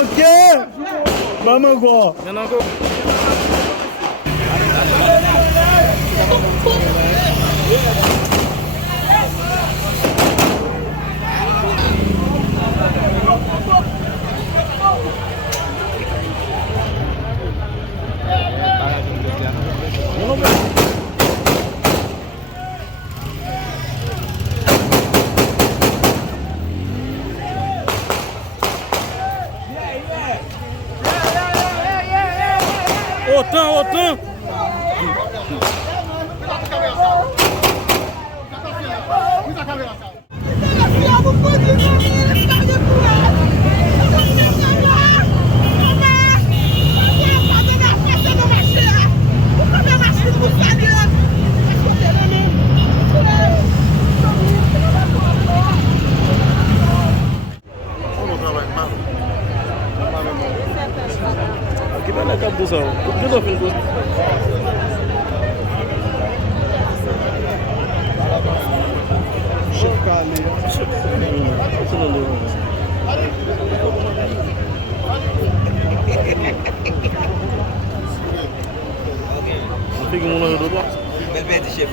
Ok. Maman quoi? Autant. Kita nak kapal sah. Kita dah film. Chekali. Fica um lado do lado. Bel de chef.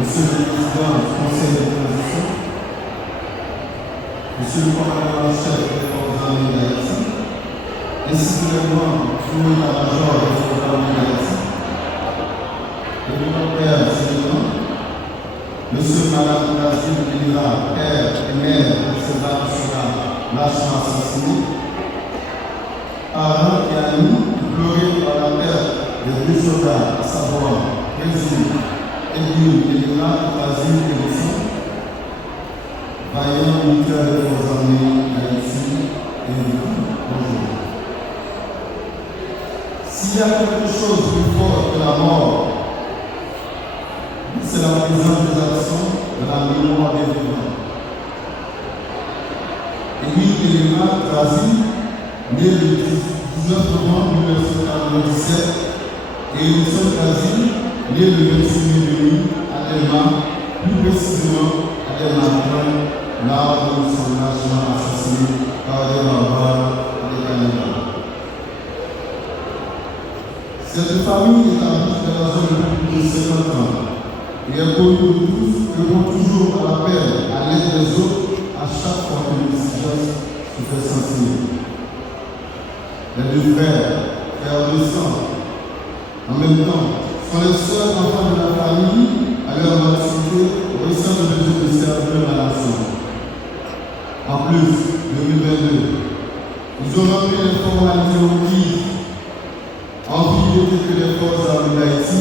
Monsieur le Président du Conseil de transition, Monsieur le commandant-chef des forces armées d'Haïti, ainsi que les membres du état-major des forces armées d'Haïti, le père Sénégal, Monsieur et Madame Brazil Lila, père et mère de ces nationales lâchement assassinés, parents et amis pleurés par la perte de deux soldats, à savoir Brésil, Église et Lila, Brazil et Russie, vaillants militaires des forces armées d'Haïti et bonjour. S'il y a quelque chose de plus fort que la mort, c'est la présence des actions de la mémoire des vivants. Émile Elena Brazil, né le 19 novembre 1997, et Edison Brazil, né le 26 mai à Delma, plus précisément à Delma, là où ils sont largement assassinés par des barbares et des cannibales. Cette famille est habitée dans la zone de plus de 50 ans. Il est connu de tous que vont toujours à l'appel à l'aide des autres à chaque fois que l'exigence se fait sentir. Les deux frères de sang, en même temps, sont les seuls enfants de la famille à leur maturité ressentent le besoin de servir la nation. En plus, 2022, ils ont rempli les formalités requises en priorité que les forces armées d'Haïti.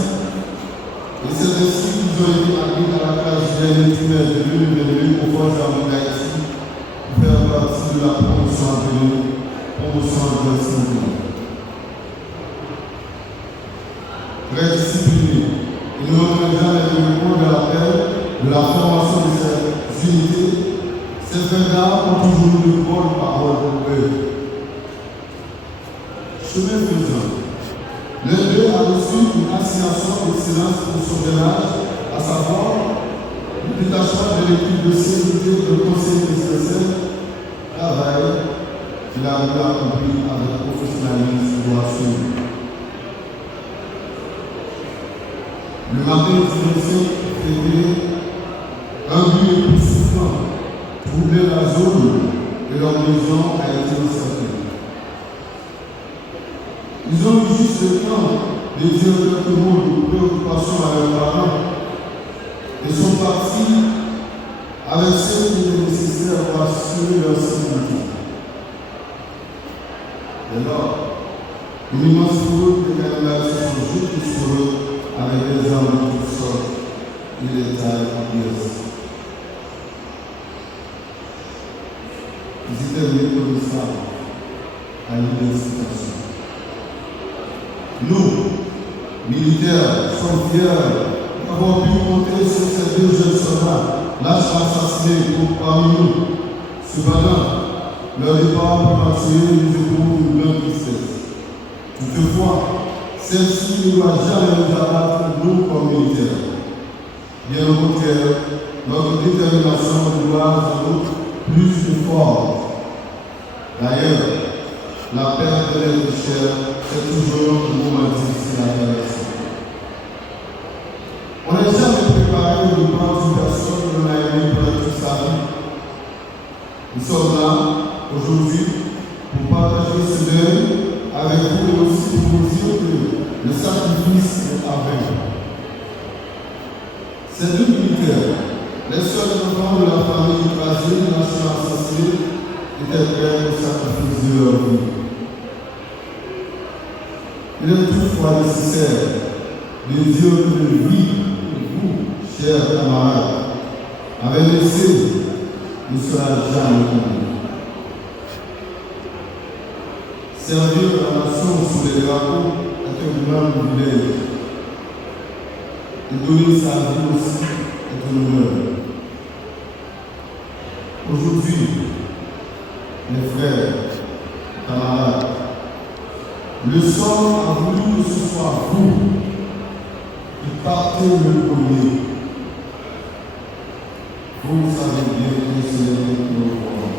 Et c'est ainsi qu'ils ont été admis à la case du trimestre de 2022 aux forces armées d'Haïti pour faire partie de la promotion appelée promotion de santé. Très disciplinés, ils ne reprennent jamais le recours de l'appel de la formation de ces unités. Ces frères ont toujours eu de bonnes paroles pour eux. Chemin faisant, l'un d'eux a reçu une assignation d'excellence pour son village, à savoir le détachement de l'équipe de sécurité du conseil présidentiel, travail qu'il a dû accomplir avec professionnalisme et assurance. Le matin du 25 février, un but époustouflant troublait la zone et leur maison a été encerclée. Ils ont eu juste le temps de dire quelques mots de préoccupation à leurs parents et sont partis avec ceux qui est nécessaire pour assurer leur sécurité. Dès lors, une immense foule de cannibales se sont jetés sur eux avec des armes de toutes sortes et des tailles diverses. Ils étaient venus comme ça à l'identification. Nous, militaires, sommes fiers d'avoir pu compter sur ces deux jeunes soldats, lâchement assassinés parmi nous. Cependant, leur départ prématuré nous éprouve une grande tristesse. Toutefois, celle-ci ne doit jamais nous abattre, nous, comme militaires. Bien au contraire, notre détermination doit sans doute plus forte. D'ailleurs, la perte de l'être cher est toujours un moment difficile à traverser. On n'est jamais préparé de prendre une personne que l'on a aimée pendant toute sa vie. Nous sommes là, aujourd'hui, pour partager ce deuil avec vous et aussi pour vous dire que le sacrifice est à vain. Ces deux militaires, les seuls enfants de la famille écrasée, nationale assassinée, étaient prêts au sacrifice de leur vie. Il est toutefois nécessaire de dire que le vie que vous, chers camarades, avez laissé ne sera jamais connu. Servir la nation sous les drapeaux est un grand privilège. Et donner sa vie aussi est un honneur. Aujourd'hui, mes frères, camarades, le sort a voulu que ce soit vous qui partez le premier. Vous savez bien que ce n'est que nos voix.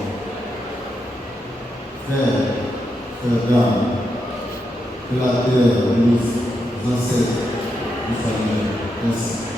Frères, frères dames, que la terre, nos ancêtres, nous saluent. Merci.